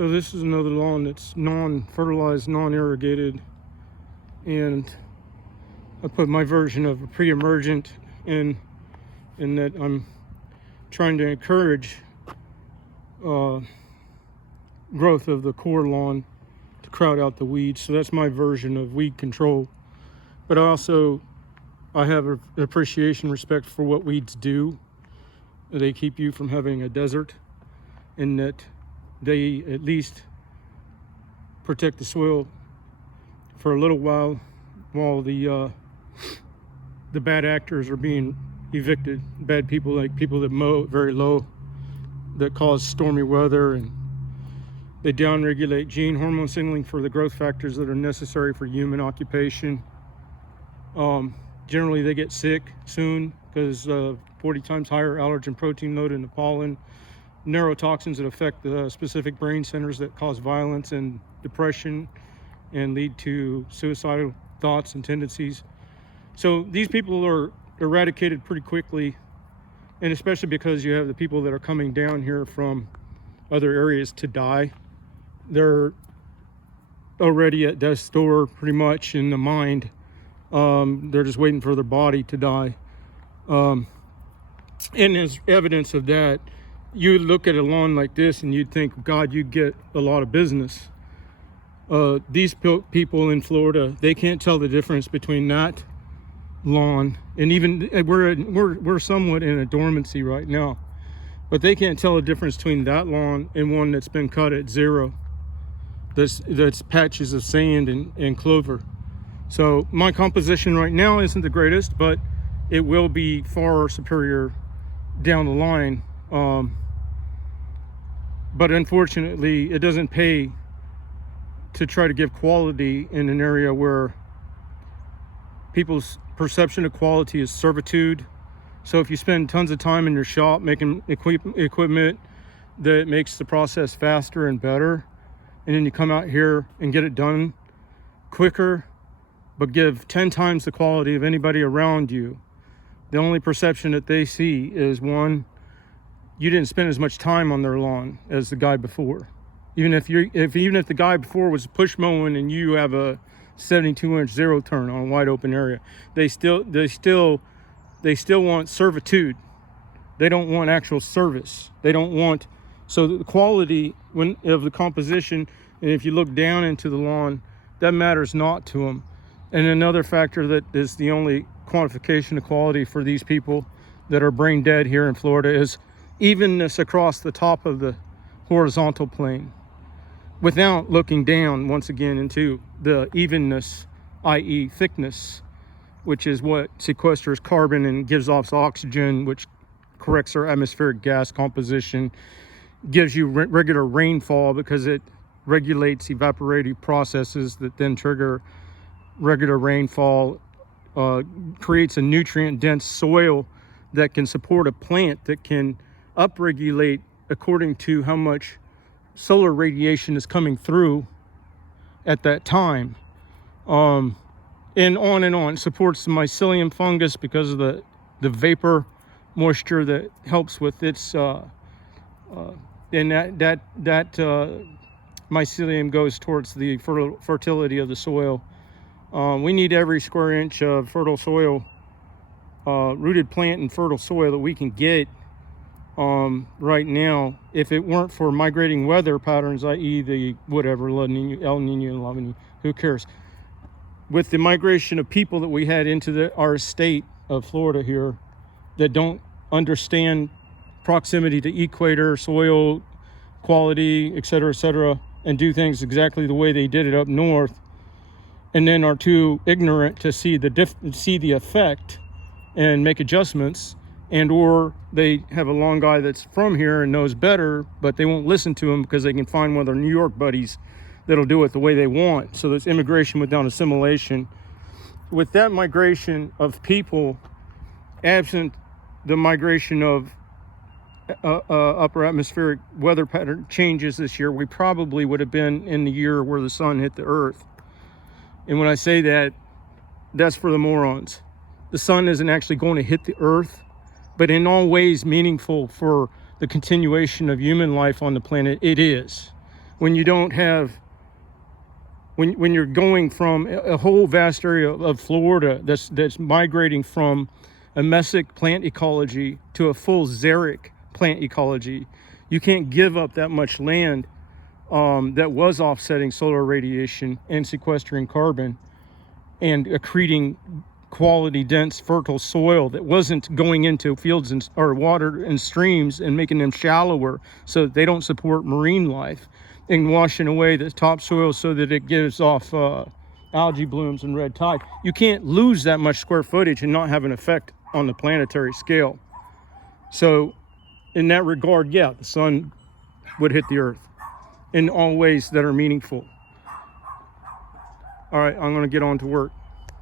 So this is another lawn that's non-fertilized, non-irrigated, and I put my version of a pre-emergent in that I'm trying to encourage growth of the core lawn to crowd out the weeds. So that's my version of weed control. But I have an appreciation, respect for what weeds do. They keep you from having a desert, in that they at least protect the soil for a little while the bad actors are being evicted. Bad people, like people that mow very low, that cause stormy weather, and they downregulate gene hormone signaling for the growth factors that are necessary for human occupation. Generally they get sick soon because 40 times higher allergen protein load in the pollen, neurotoxins that affect the specific brain centers that cause violence and depression and lead to suicidal thoughts and tendencies. So these people are eradicated pretty quickly, and especially because you have the people that are coming down here from other areas to die. They're already at death's door pretty much in the mind. They're just waiting for their body to die. And as evidence of that, you look at a lawn like this and you'd think, God, you'd get a lot of business. These people in Florida, they can't tell the difference between that lawn, and even we're somewhat in a dormancy right now, but they can't tell the difference between that lawn and one that's been cut at zero. That's patches of sand and clover. So my composition right now isn't the greatest, but it will be far superior down the line. But unfortunately, it doesn't pay to try to give quality in an area where people's perception of quality is servitude. So if you spend tons of time in your shop making equipment that makes the process faster and better, and then you come out here and get it done quicker, but give 10 times the quality of anybody around you, the only perception that they see is, one, you didn't spend as much time on their lawn as the guy before. Even if the guy before was push mowing and you have a 72-inch zero turn on a wide open area, they still want servitude. They don't want actual service. They don't want, so the quality of the composition, and if you look down into the lawn, that matters not to them. And another factor that is the only quantification of quality for these people that are brain dead here in Florida is evenness across the top of the horizontal plane, without looking down once again into the evenness, i.e. thickness, which is what sequesters carbon and gives off oxygen, which corrects our atmospheric gas composition, gives you regular rainfall because it regulates evaporative processes that then trigger regular rainfall, creates a nutrient-dense soil that can support a plant that can upregulate according to how much solar radiation is coming through at that time. And on and on. It supports the mycelium fungus because of the vapor moisture that helps with its and that mycelium goes towards the fertility of the soil. We need every square inch of fertile soil, rooted plant and fertile soil that we can get right now. If it weren't for migrating weather patterns, i.e. the whatever, El Nino, La Nina, who cares? With the migration of people that we had into our state of Florida here that don't understand proximity to equator, soil quality, et cetera, and do things exactly the way they did it up north, and then are too ignorant to see the effect and make adjustments, and or they have a long guy that's from here and knows better, but they won't listen to him because they can find one of their New York buddies that'll do it the way they want. So there's immigration without assimilation. With that migration of people, absent the migration of upper atmospheric weather pattern changes this year, we probably would have been in the year where the sun hit the earth. And when I say that, that's for the morons. The sun isn't actually going to hit the earth, but in all ways meaningful for the continuation of human life on the planet, it is. when you don't have, when you're going from a whole vast area of Florida that's migrating from a mesic plant ecology to a full xeric plant ecology, you can't give up that much land that was offsetting solar radiation and sequestering carbon and accreting quality, dense, fertile soil that wasn't going into fields and or water and streams and making them shallower so that they don't support marine life, and washing away the topsoil so that it gives off algae blooms and red tide. You can't lose that much square footage and not have an effect on the planetary scale. So in that regard, yeah, the sun would hit the earth in all ways that are meaningful. All right, I'm going to get on to work.